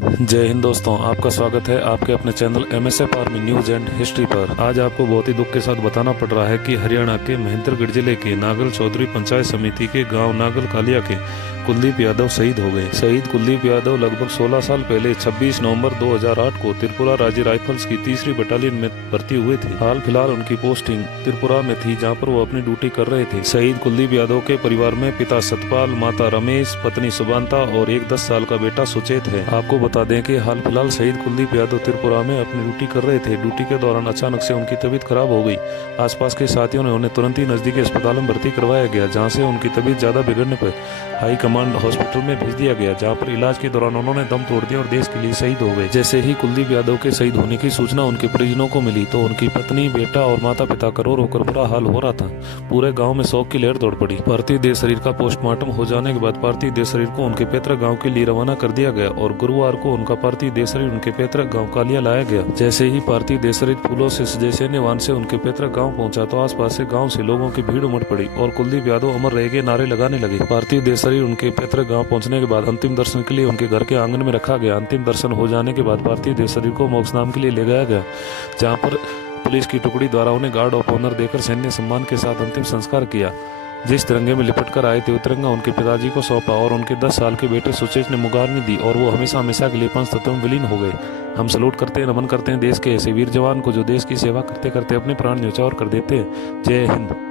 जय हिंद दोस्तों, आपका स्वागत है आपके अपने channel MSF army news and history पर। आज आपको बहुत ही दुख के साथ बताना पड़ रहा है कि हरियाणा के महेंद्रगढ़ जिले के नागल चौधरी पंचायत समिति के गांव नागल कालिया के कुलदीप यादव शहीद हो गए। शहीद कुलदीप यादव लगभग 16 साल पहले 26 नवंबर 2008 को त्रिपुरा राज्य राइफल्स की 3री बटालियन में भर्ती हुए थे। हाल फिलहाल उनकी पोस्टिंग त्रिपुरा में थी, जहां पर वो अपनी ड्यूटी कर रहे थे। शहीद कुलदीप यादव के परिवार में पिता सतपाल, माता रमेश, पत्नी सुबांता और एक 10 साल का बेटा सुचेत है। आपको बता दें कि हाल फिलहाल शहीद कुलदीप यादव त्रिपुरा में अपनी ड्यूटी कर रहे थे। ड्यूटी के दौरान अचानक से उनकी तबीयत खराब हो गई। आसपास के साथियों ने उन्हें तुरंत ही नजदीकी अस्पताल में भर्ती करवाया गया, जहां से उनकी तबीयत ज्यादा बिगड़ने पर हाई कमांड हॉस्पिटल में भेज दिया गया, जहां पर इलाज के दौरान उन्होंने दम तोड़ दिया और देश के लिए शहीद हो गए। जैसे ही कुलदीप यादव के शहीद होने की सूचना उनके परिजनों को मिली तो उनकी पत्नी, बेटा और माता पिता का रो रो कर बुरा हाल हो रहा था। पूरे गांव में शोक की लहर दौड़ पड़ी। पार्थिव देह शरीर का पोस्टमार्टम हो जाने के बाद पार्थिव देह शरीर को उनके पैतृक गाँव के लिए रवाना कर दिया गया और गुरुवार को उनका पार्थिव देह शरीर उनके पैतृक गाँव कालिया लाया गया। जैसे ही पार्थिव देह शरीर फूलों से सजे सैन्य वाहन से उनके पैतृक गाँव पहुंचा तो आसपास से गाँव से लोगों की भीड़ उमड़ पड़ी और कुलदीप यादव अमर रहेंगे नारे लगाने लगे। पार्थिव देह शरीर उनके पैतृक गाँव पहुंचने के बाद अंतिम दर्शन के लिए उनके घर के आंगन में रखा गया। अंतिम दर्शन हो जाने के बाद पार्थिव देह शरीर को मोक्षधाम के लिए ले जाया गया, जहां पर पुलिस की टुकड़ी द्वारा उन्हें गार्ड ऑफ ऑनर देकर सैन्य सम्मान के साथ अंतिम संस्कार किया। जिस तिरंगे में लिपट कर आए थे वो तिरंगा उनके पिताजी को सौंपा और उनके 10 साल के बेटे सुचेत ने मुखाग्नि दी और वो हमेशा हमेशा के लिए पंच तत्वों में विलीन हो गए। हम सलूट करते हैं, नमन करते हैं देश के ऐसे वीर जवान को जो देश की सेवा करते करते अपने प्राण न्यौछावर कर देते हैं। जय हिंद।